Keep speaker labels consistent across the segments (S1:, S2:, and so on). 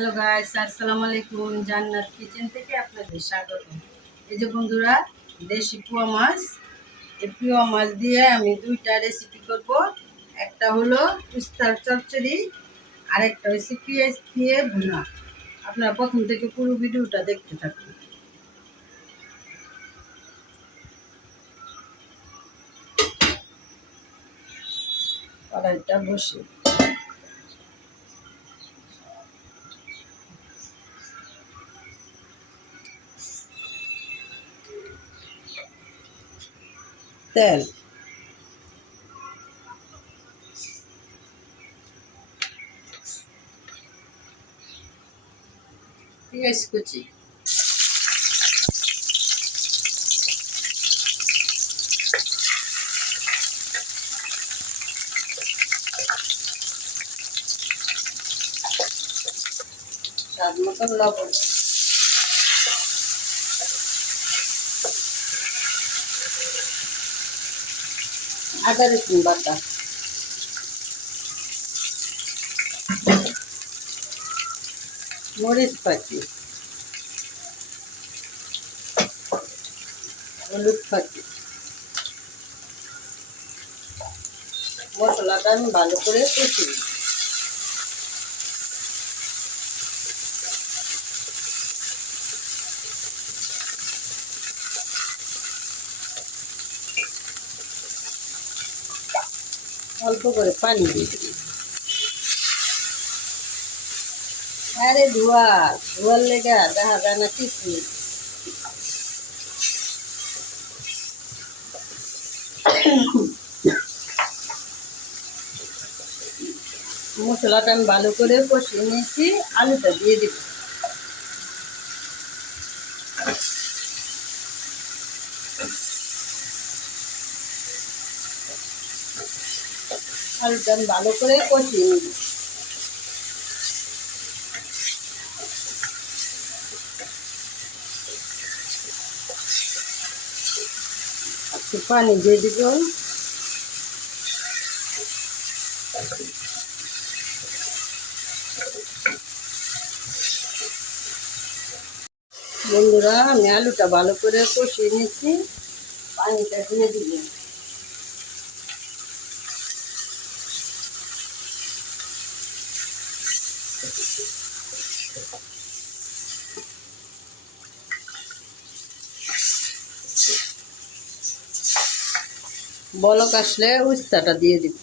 S1: Hello guys, আসসালামু আলাইকুম জান্নাত কিচেন থেকে আপনাদের স্বাগত। এই যে বন্ধুরা, দেশি পোয়া মাছ, এই পোয়া মাছ দিয়ে আমি দুইটা রেসিপি করব। একটা হলো উস্তার চচ্চড়ি আর একটা হচ্ছে পেঁয়াজ দিয়ে ভুনা। আপনারা প্রথম থেকে পুরো ভিডিওটা দেখতে থাকুন। কড়াইটা বসে তেল পেঁয়াজ কুচি স্বাদ মতন লবণ আদা রসুন বাটা। মরিচ পাখি হলুদ পাখি মশলাটা আমি ভালো করে কষি অল্প করে পানি দিয়ে দিই আরে ধোয়া ধোয়ার লেগা দেখা যায় না কিছু মশলাটা আমি ভালো করে কষিয়ে নিয়েছি, আলুটা দিয়ে দিব। আলুটা আমি ভালো করে কষিয়ে নিব পানি দিয়ে দিব বন্ধুরা, আমি আলুটা ভালো করে কষিয়ে নিচ্ছি। পানিটা দিয়ে দিব বলক আসলে উস্তাটা দিয়ে দিব।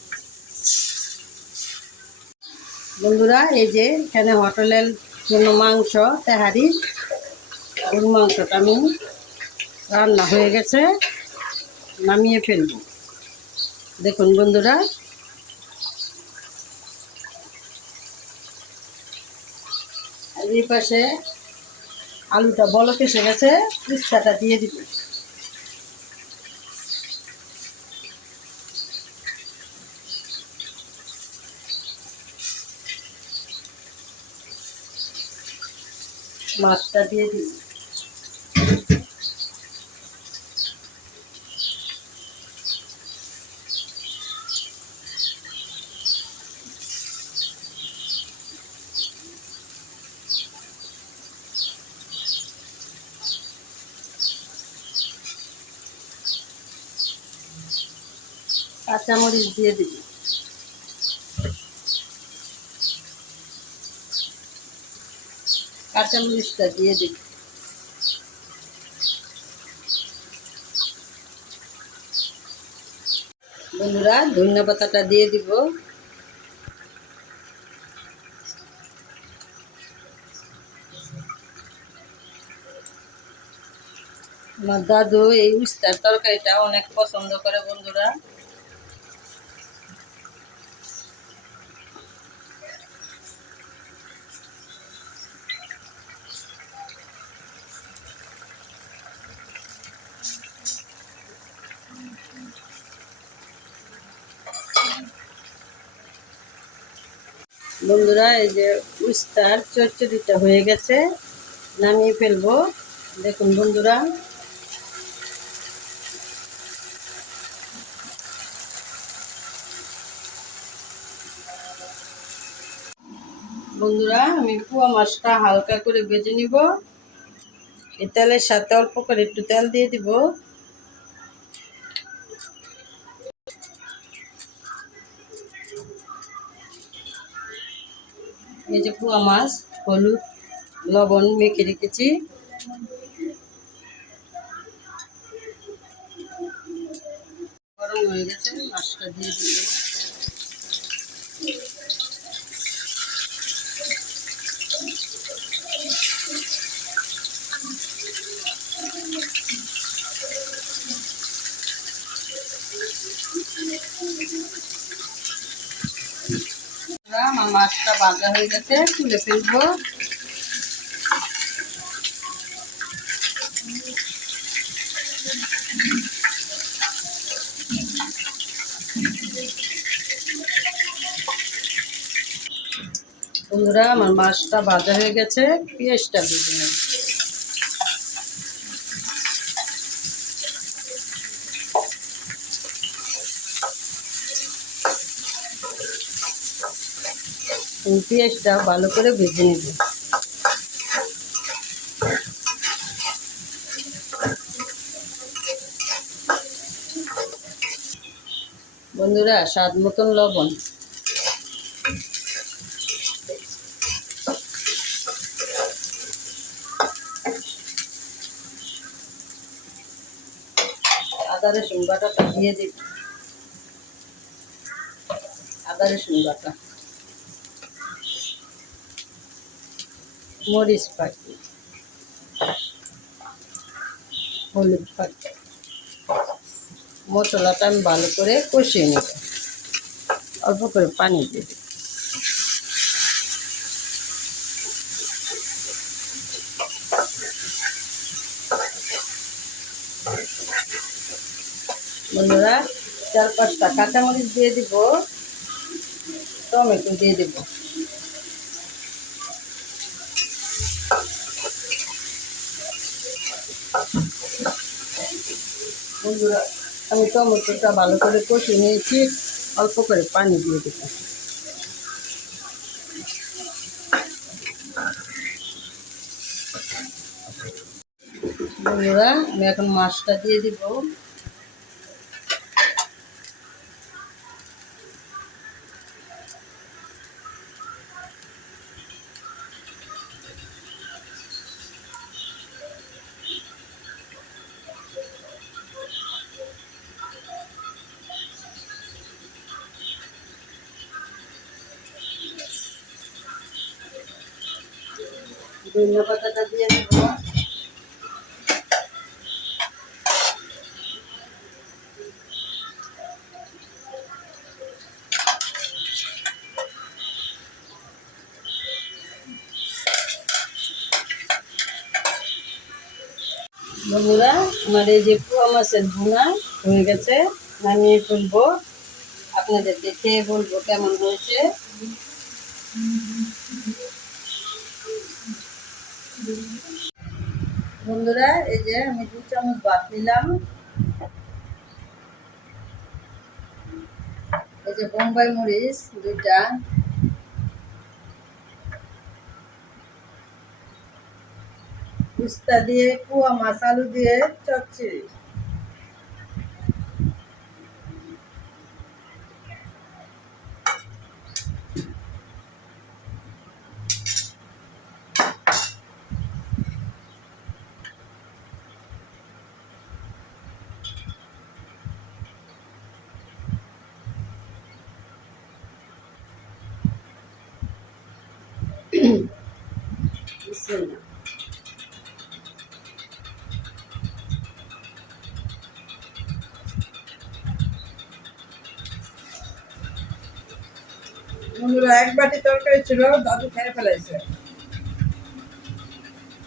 S1: বন্ধুরা, এই যে এখানে হোটেলের জন্য মাংস, তেহারি গরু মাংসটা আমি রান্না হয়ে গেছে, নামিয়ে ফেলব। দেখুন বন্ধুরা আর এই পাশে আলুটা বলক এসে গেছে উস্তাটা দিয়ে দিব। মাছটা দিয়ে দিই কাঁচামরিচ দিয়ে দিবি। কাঁচামরিচটা দিয়ে দিবি। বন্ধুরা, ধনিয়া পাতাটা দিয়ে দিব। আমার দাদু এই উস্তার তরকারিটা অনেক পছন্দ করে বন্ধুরা। বন্ধুরা, এই যে উস্তার চচ্চড়িটা হয়ে গেছে, নামিয়ে ফেলব। দেখুন বন্ধুরা। বন্ধুরা, আমি পুয়া মাছটা হালকা করে বেজে নিব। এই তেলের সাথে অল্প করে একটু তেল দিয়ে দিব। এই যে পুয়া মাছ হলুদ লবণ মেখে রেখেছি। গরম হয়ে গেছে মাছটা দিয়ে দিব বন্ধুরা, আমার মাছটা বাঁধা হয়ে গেছে তুলে ফেলব। বন্ধুরা আমার মাছটা ভাজা হয়ে গেছে পেঁয়াজটা ভেজে পেঁয়াজটা ভালো করে ভেজে নেব। বন্ধুরা, স্বাদ মতন লবণ। আদা রসুন বাটাটা দিয়ে দিব। আদা রসুন বাটা মরিচ পাখি হলুদ পাখি মশলাটা আমি ভালো করে কষিয়ে নেব। অল্প করে পানি দিয়ে দেব। বন্ধুরা চার পাঁচটা কাঁচামরিচ দিয়ে দিব, টমেটো দিয়ে দেব। বন্ধুরা, আমি টমেটোটা ভালো করে কষিয়ে নিয়েছি। অল্প করে পানি দিয়ে দেব। বন্ধুরা, আমি এখন মাছটা দিয়ে দিব। ধনিয়া পাতাটা দিয়ে বন্ধুরা, আমার এই যে পোয়া মাছের ভুনা হয়ে গেছে, নামিয়ে ফেলব। আপনাদেরকে খেয়ে বলব কেমন হয়েছে। বন্ধুরা, এই যে আমি দু চামচ ভাত নিলাম। এই যে বোম্বাই মরিচ দুইটা। উস্তা দিয়ে কুয়া মাছ, আলু দিয়ে চচ্চড়ি। বিসমিল্লাহ। বন্ধুরা এক বাটি তরকারি ছিল দাদু খেয়ে ফেলাইছে।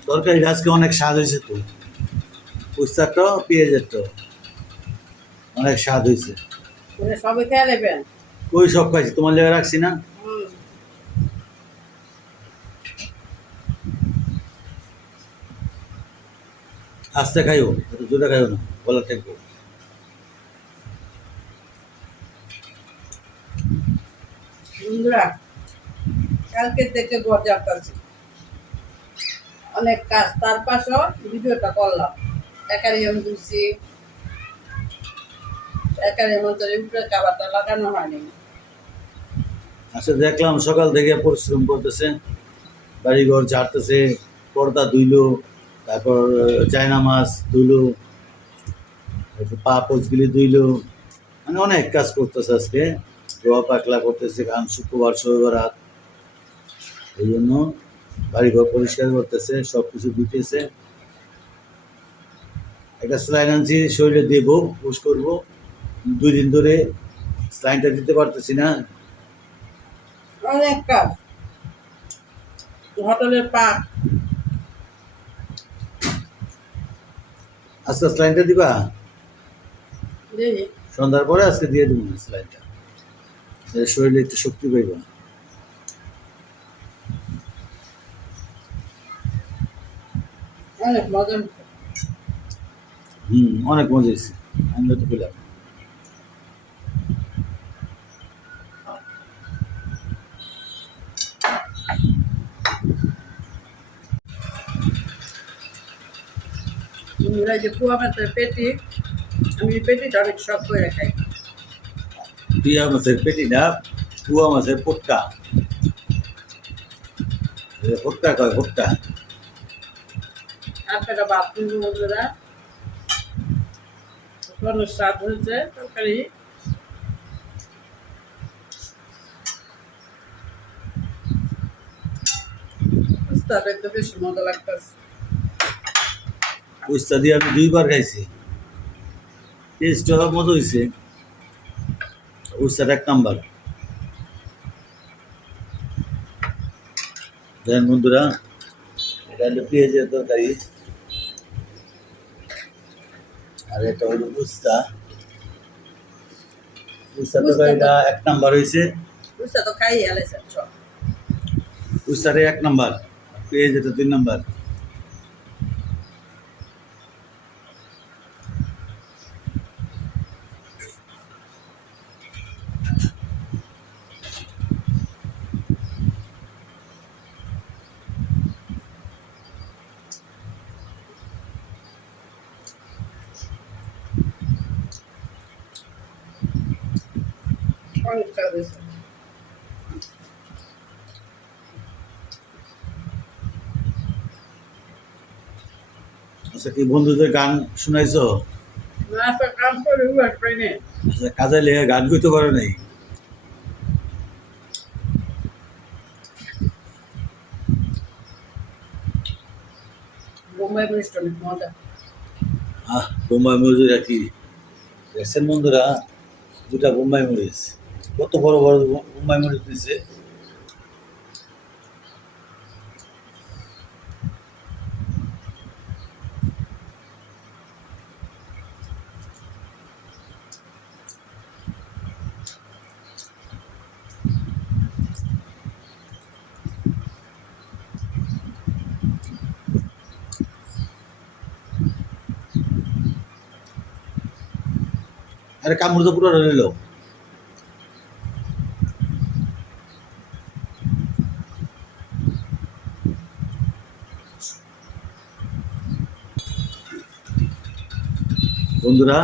S2: তরকারি আজকে অনেক স্বাদ হয়েছে তো। উস্তারটা পেঁয়াজের তো অনেক স্বাদ হয়েছে।
S1: সবাই খেয়ে নেবেন?
S2: ওই সব খাইছি তোমার লেগে রাখছি না
S1: হুম
S2: আস্তে খাইও এত জোরে খাইও না বলা থাকব
S1: বন্ধুরা কালকে থেকে ঘর যাচ্ছি অনেক কাজ তার পাশেও ভিডিওটা করলাম। একারিয়াম দিচ্ছি একারিয়াম মধ্যে উপরে খাবারটা লাগানো হয়নি।
S2: আচ্ছা দেখলাম সকাল থেকে পরিশ্রম করতেছে বাড়িঘর ঝাড়তেছে পর্দা ধুইলো তারপর চায়না মাছ ধুইলো পা পোচগুলি ধুইলো। মানে অনেক কাজ করতেছে আজকে। ধোয়া পাকলা করতেছে কারণ শুক্রবার শনিবার রাত। এই জন্য বাড়িঘর পরিষ্কার করতেছে সব কিছু দিতেছে। একটা স্লাইন আনছি, শরীরে দেবো পুষ করব। দুই দিন ধরে স্লাইনটা দিতে পারতেছি না।
S1: অনেক কাজ। হোটেলের পাক।
S2: আজকে স্লাইনটা দিবা? সন্ধ্যার পরে আজকে দিয়ে দিব না স্লাইনটা শরীরে একটু শক্তি পাইব
S1: অনেক মজা হচ্ছে
S2: হুম অনেক মজা হয়েছে আমি তো পেলাম
S1: এই যে কুয়া মাছের পেটি। আমি পেটিটা অনেক শখ করে খাই।
S2: মাছের পেটি না কুয়া মাছের পোটকা কয়
S1: আপনারা কিন্তু বন্ধুরা কোনো স্বাদ হয়েছে তরকারি? তো বেশি মজা লাগতেছে।
S2: উস্তা দিয়ে আমি দুইবার খাইছি। টেস্ট মজা হয়েছে উস্তার এক নাম্বার। দেখেন বন্ধুরা এটা হলো পেঁয়াজের তরকারি। আর এটা হলো উস্তা উস্তা তরকারিটা এক নাম্বার হয়েছে
S1: উস্তা তো খাই
S2: উস্তারে এক নাম্বার পেঁয়াজ এটা দুই নাম্বার।
S1: স্বাদ হয়েছে
S2: আচ্ছা কি বন্ধুদের গান শুনাইছো?
S1: পাইনে
S2: আচ্ছা কাজে লেগে গান গাইতে পারো নাই?
S1: বোম্বাই মিষ্টি অনেক মজা।
S2: বোম্বাই মরিচ রাখি দেখছেন বন্ধুরা দুটা বোম্বাই মরিচ। কত বড় বড় বোম্বাই মরিচ দিচ্ছে আরে কামড় তো পুরো রইল। বন্ধুরা,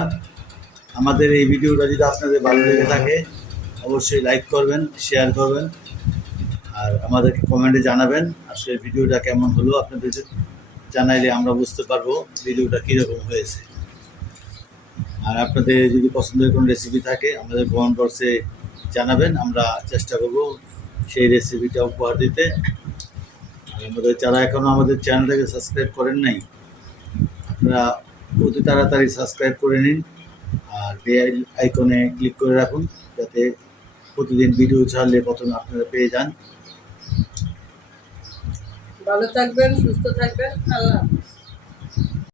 S2: আমাদের এই ভিডিওটা যদি আপনাদের ভালো লেগে থাকে, অবশ্যই লাইক করবেন শেয়ার করবেন, আর আমাদেরকে কমেন্টে জানাবেন, আসলে ভিডিওটা কেমন হলো আপনাদের জানাইলে আমরা বুঝতে পারব ভিডিওটা কীরকম হয়েছে। আর আপনাদের যদি পছন্দের কোনো রেসিপি থাকে, আমাদের কমেন্ট বক্সে জানাবেন, আমরা চেষ্টা করব সেই রেসিপিটা উপহার দিতে। আর আমাদের যারা এখনও আমাদের চ্যানেলটাকে সাবস্ক্রাইব করেন নাই, আপনারা অতি তাড়াতাড়ি সাবস্ক্রাইব করে নিন আর বেল আইকনে ক্লিক করে রাখুন যাতে প্রতিদিন ভিডিও ছাড়লে প্রথমে আপনারা পেয়ে যান।
S1: ভালো থাকবেন, সুস্থ থাকবেন, আল্লাহ